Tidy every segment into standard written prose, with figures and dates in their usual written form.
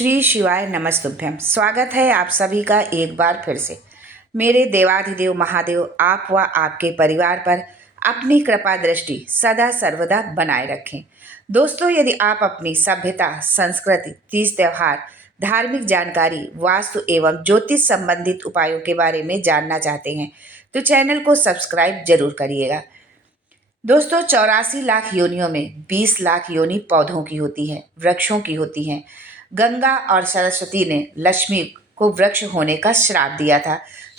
श्री शिवाय नमस्तुभ्यम। स्वागत है आप सभी का एक बार फिर से। मेरे देवाधिदेव महादेव आप व आपके परिवार पर अपनी कृपा दृष्टि सदा सर्वदा बनाए रखें। दोस्तों, यदि आप अपनी सभ्यता, संस्कृति, तीज त्योहार, धार्मिक जानकारी, वास्तु एवं ज्योतिष संबंधित उपायों के बारे में जानना चाहते हैं तो चैनल को सब्सक्राइब जरूर करिएगा। दोस्तों, 84 लाख योनियों में 20 लाख योनि पौधों की होती है, वृक्षों की होती हैं। गंगा और सरस्वती ने लक्ष्मी को वृक्ष होने का श्राप दिया था।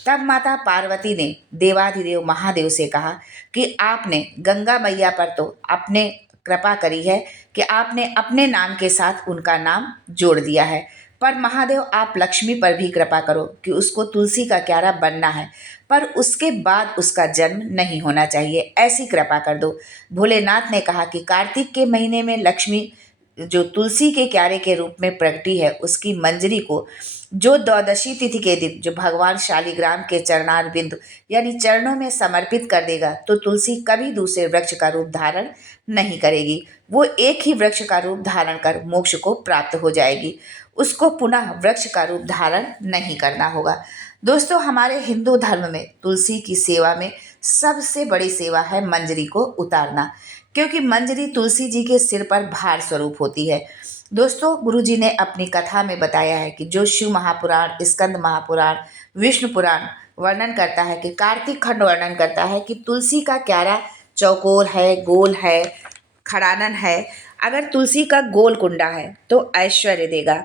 तब माता पार्वती ने देवाधिदेव महादेव से कहा कि आपने गंगा मैया पर तो अपने कृपा करी है कि आपने अपने नाम के साथ उनका नाम जोड़ दिया है, पर महादेव आप लक्ष्मी पर भी कृपा करो कि उसको तुलसी का क्यारा बनना है, पर उसके बाद उसका जन्म नहीं होना चाहिए, ऐसी कृपा कर दो। भोलेनाथ ने कहा कि कार्तिक के महीने में लक्ष्मी जो तुलसी के क्यारे के रूप में प्रकटी है, उसकी मंजरी को जो द्वादशी तिथि के दिन जो भगवान शालिग्राम के चरणार बिंदु यानी चरणों में समर्पित कर देगा तो तुलसी कभी दूसरे वृक्ष का रूप धारण नहीं करेगी। वो एक ही वृक्ष का रूप धारण कर मोक्ष को प्राप्त हो जाएगी। उसको पुनः वृक्ष का रूप धारण नहीं करना होगा। दोस्तों, हमारे हिंदू धर्म में तुलसी की सेवा में सबसे बड़ी सेवा है मंजरी को उतारना, क्योंकि मंजरी तुलसी जी के सिर पर भार स्वरूप होती है। दोस्तों, गुरु जी ने अपनी कथा में बताया है कि जो शिव महापुराण, स्कंद महापुराण, विष्णु पुराण वर्णन करता है कि कार्तिक खंड वर्णन करता है कि तुलसी का क्यारा चौकोर है, गोल है, खड़ानन है। अगर तुलसी का गोल कुंडा है तो ऐश्वर्य देगा।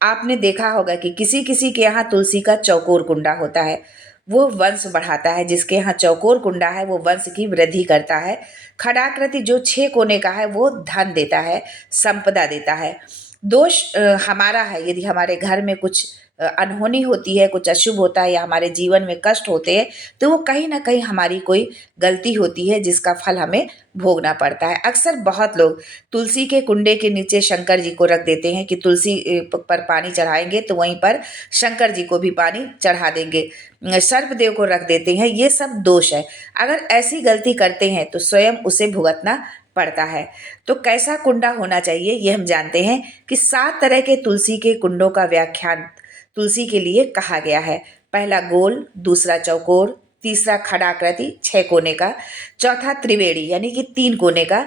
आपने देखा होगा कि किसी किसी के यहाँ तुलसी का चौकोर कुंडा होता है, वो वंश बढ़ाता है। जिसके यहाँ चौकोर कुंडा है वो वंश की वृद्धि करता है। खड़ाकृति जो 6 कोने का है वो धन देता है, संपदा देता है। दोष हमारा है, यदि हमारे घर में कुछ अनहोनी होती है, कुछ अशुभ होता है या हमारे जीवन में कष्ट होते हैं, तो वो कहीं ना कहीं हमारी कोई गलती होती है जिसका फल हमें भोगना पड़ता है। अक्सर बहुत लोग तुलसी के कुंडे के नीचे शंकर जी को रख देते हैं कि तुलसी पर पानी चढ़ाएंगे तो वहीं पर शंकर जी को भी पानी चढ़ा देंगे, सर्पदेव को रख देते हैं। ये सब दोष है। अगर ऐसी गलती करते हैं तो स्वयं उसे भुगतना पड़ता है। तो कैसा कुंडा होना चाहिए ये हम जानते हैं कि 7 तरह के तुलसी के कुंडों का व्याख्यान तुलसी के लिए कहा गया है। पहला गोल, दूसरा चौकोर, तीसरा खड़ाकृति 6 कोने का, चौथा त्रिवेणी यानी कि 3 कोने का,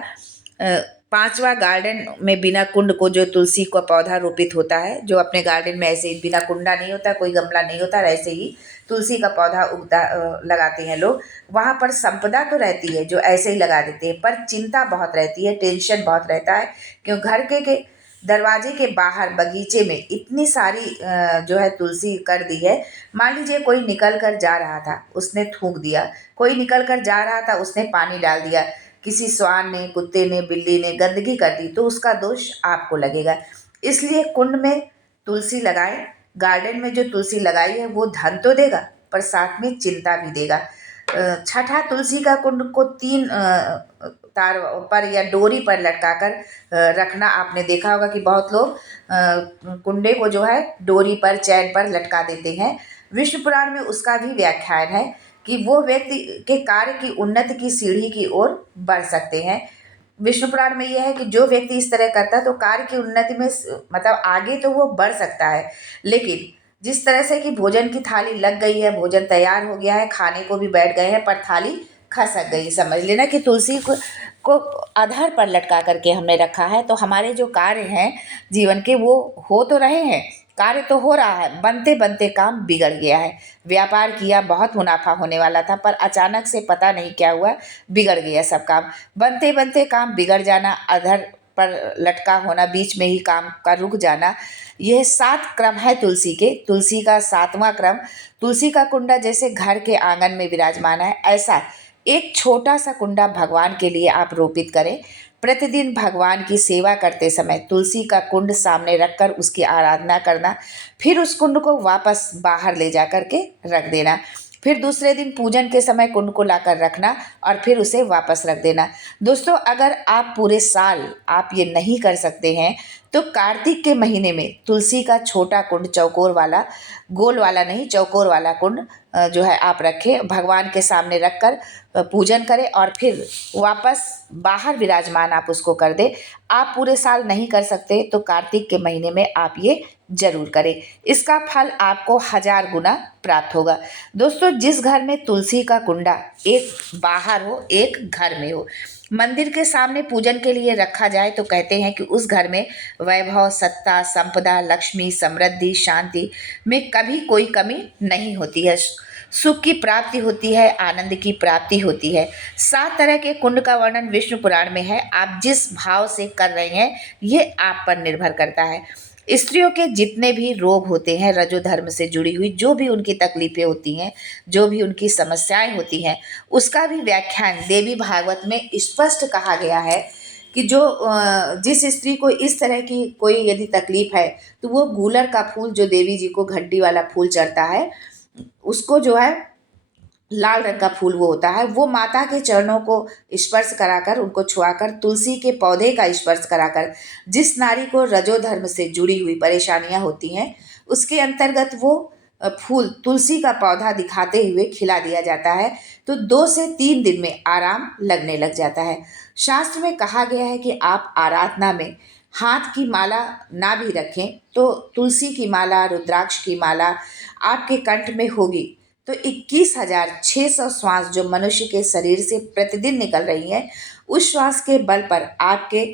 पांचवा गार्डन में बिना कुंड को जो तुलसी का पौधा रोपित होता है, जो अपने गार्डन में ऐसे ही बिना कुंडा नहीं होता, कोई गमला नहीं होता, ऐसे ही तुलसी का पौधा उगता लगाते हैं लोग। वहाँ पर संपदा तो रहती है जो ऐसे ही लगा देते हैं, पर चिंता बहुत रहती है, टेंशन बहुत रहता है। क्यों घर के दरवाजे के बाहर बगीचे में इतनी सारी जो है तुलसी कर दी है। मान लीजिए कोई निकल कर जा रहा था, उसने थूक दिया, कोई निकल कर जा रहा था, उसने पानी डाल दिया, किसी श्वान ने, कुत्ते ने, बिल्ली ने गंदगी कर दी, तो उसका दोष आपको लगेगा। इसलिए कुंड में तुलसी लगाएं। गार्डन में जो तुलसी लगाई है वो धन तो देगा पर साथ में चिंता भी देगा। छठा, तुलसी का कुंड को 3 तार पर या डोरी पर लटकाकर रखना। आपने देखा होगा कि बहुत लोग कुंडे को जो है डोरी पर, चैन पर लटका देते हैं। विष्णु पुराण में उसका भी व्याख्यान है कि वो व्यक्ति के कार्य की उन्नति की सीढ़ी की ओर बढ़ सकते हैं। विष्णु पुराण में यह है कि जो व्यक्ति इस तरह करता है तो कार्य की उन्नति में मतलब आगे तो वो बढ़ सकता है, लेकिन जिस तरह से कि भोजन की थाली लग गई है, भोजन तैयार हो गया है, खाने को भी बैठ गए हैं, पर थाली खसक गई। समझ लेना कि तुलसी को आधार पर लटका करके हमने रखा है, तो हमारे जो कार्य हैं जीवन के वो हो तो रहे हैं, कार्य तो हो रहा है, बनते बनते काम बिगड़ गया है। व्यापार किया, बहुत मुनाफा होने वाला था, पर अचानक से पता नहीं क्या हुआ, बिगड़ गया सब काम। बनते बनते काम बिगड़ जाना, अधर पर लटका होना, बीच में ही काम का रुक जाना, यह 7 क्रम है तुलसी के। तुलसी का 7वां क्रम, तुलसी का कुंडा जैसे घर के आंगन में विराजमान है, ऐसा एक छोटा सा कुंडा भगवान के लिए आप रोपित करें। प्रतिदिन भगवान की सेवा करते समय तुलसी का कुंड सामने रखकर उसकी आराधना करना, फिर उस कुंड को वापस बाहर ले जा कर के रख देना। फिर दूसरे दिन पूजन के समय कुंड को लाकर रखना और फिर उसे वापस रख देना। दोस्तों, अगर आप पूरे साल आप ये नहीं कर सकते हैं तो कार्तिक के महीने में तुलसी का छोटा कुंड, चौकोर वाला, गोल वाला नहीं, चौकोर वाला कुंड जो है आप रखें, भगवान के सामने रखकर पूजन करें और फिर वापस बाहर विराजमान आप उसको कर दें। आप पूरे साल नहीं कर सकते तो कार्तिक के महीने में आप ये जरूर करें। इसका फल आपको 1000 गुना प्राप्त होगा। दोस्तों, जिस घर में तुलसी का कुंडा एक बाहर हो, एक घर में हो, मंदिर के सामने पूजन के लिए रखा जाए तो कहते हैं कि उस घर में वैभव, सत्ता, संपदा, लक्ष्मी, समृद्धि, शांति में कभी कोई कमी नहीं होती है। सुख की प्राप्ति होती है, आनंद की प्राप्ति होती है। 7 तरह के कुंड का वर्णन विष्णु पुराण में है। आप जिस भाव से कर रहे हैं ये आप पर निर्भर करता है। स्त्रियों के जितने भी रोग होते हैं, रजो धर्म से जुड़ी हुई जो भी उनकी तकलीफें होती हैं, जो भी उनकी समस्याएं होती हैं, उसका भी व्याख्यान देवी भागवत में स्पष्ट कहा गया है कि जिस स्त्री को इस तरह की कोई यदि तकलीफ है तो वो गूलर का फूल, जो देवी जी को घंटी वाला फूल चढ़ता है, उसको जो है लाल रंग का फूल वो होता है, वो माता के चरणों को स्पर्श कराकर, उनको छुआकर, तुलसी के पौधे का स्पर्श कराकर, जिस नारी को रजो धर्म से जुड़ी हुई परेशानियां होती हैं उसके अंतर्गत वो फूल, तुलसी का पौधा दिखाते हुए खिला दिया जाता है तो 2 से 3 दिन में आराम लगने लग जाता है। शास्त्र में कहा गया है कि आप आराधना में हाथ की माला ना भी रखें तो तुलसी की माला, रुद्राक्ष की माला आपके कंठ में होगी तो 21,600 श्वास जो मनुष्य के शरीर से प्रतिदिन निकल रही है, उस श्वास के बल पर आपके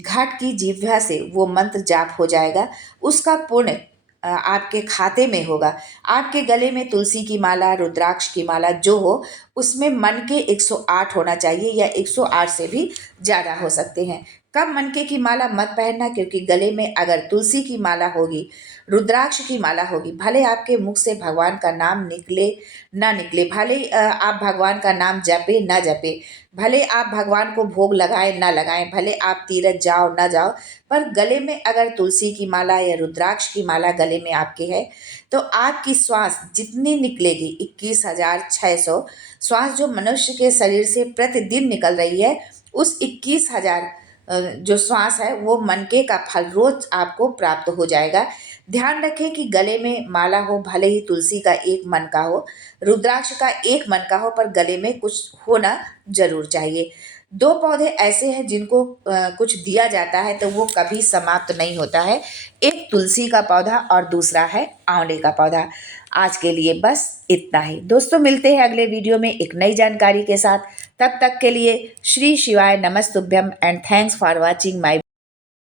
घाट की जिह्वा से वो मंत्र जाप हो जाएगा। उसका पुण्य आपके खाते में होगा। आपके गले में तुलसी की माला, रुद्राक्ष की माला जो हो, उसमें मन के 108 होना चाहिए या 108 से भी ज़्यादा हो सकते हैं। कम मनके की माला मत पहनना, क्योंकि गले में अगर तुलसी की माला होगी, रुद्राक्ष की माला होगी, भले आपके मुख से भगवान का नाम निकले ना निकले, भले आप भगवान का नाम जपे ना जपे, भले आप भगवान को भोग लगाएं ना लगाएं, भले आप तीरथ जाओ ना जाओ, पर गले में अगर तुलसी की माला या रुद्राक्ष की माला गले में आपके है तो आपकी श्वास जितनी निकलेगी, 21,600 श्वास जो मनुष्य के शरीर से प्रतिदिन निकल रही है, उस 21,000 जो श्वास है वो मनके का फल रोज आपको प्राप्त हो जाएगा। ध्यान रखें कि गले में माला हो, भले ही तुलसी का एक मन का हो, रुद्राक्ष का एक मन का हो, पर गले में कुछ होना जरूर चाहिए। 2 पौधे ऐसे हैं जिनको कुछ दिया जाता है तो वो कभी समाप्त नहीं होता है। एक तुलसी का पौधा और दूसरा है आंवले का पौधा। आज के लिए बस इतना ही दोस्तों, मिलते हैं अगले वीडियो में एक नई जानकारी के साथ। तब तक के लिए श्री शिवाय नमस्तुभ्यम and thanks for watching my